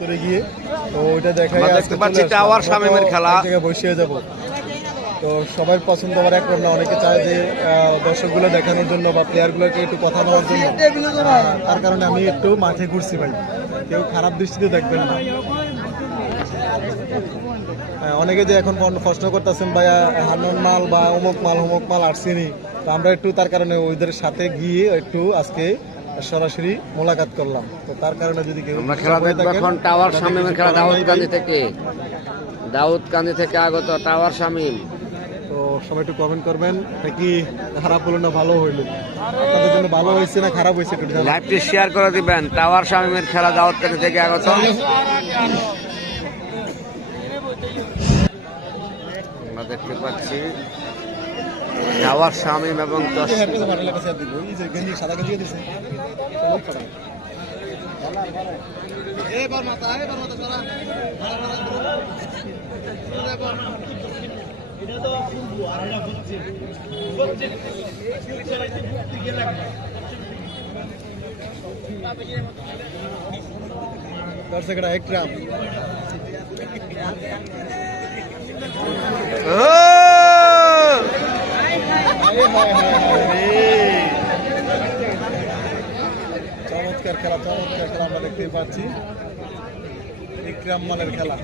করে গিয়ে তো ওইটা দেখাই দেখতে পাচ্ছি টাওয়ার শামীমের খেলা বসে যাব। তো সবাই পছন্দ আবার একরকম না, অনেকে চায় যে দর্শকগুলো দেখানোর জন্য বা প্লেয়ারগুলোকে একটু কথা নেওয়ার জন্য, তার কারণে আমি একটু মাঠে ঘুরছি ভাই, কেউ খারাপ দৃষ্টিতে দেখবেন না। অনেকে যে এখন প্রশ্ন করতেছেন ভাইয়া হান্নান মাল বা অমুক মাল আসছেনি, তো আমরা একটু তার কারণে ওইদের সাথে গিয়ে একটু আজকে সরাসরি মোলাকাত করলাম। তো তার কারণে যদি কেউ আমরা খেলা দেখবো এখন টাওয়ার শামীমের খেলা দাউদকান্দি থেকে আগত টাওয়ার শামীম। তো সবাই একটু কমেন্ট করবেন, কি খারাপ হলো না ভালো হইলো, আপনাদের জন্য ভালো হয়েছে না খারাপ হয়েছে একটু লাইভটি শেয়ার করে দিবেন। টাওয়ার শামীমের খেলা দাউদকান্দি থেকে আগত। আমরা দেখতে পাচ্ছি টাওয়ার শামীম এবং চমৎকার খেলা আমরা দেখতে পাচ্ছি ইকরাম মালের খেলা।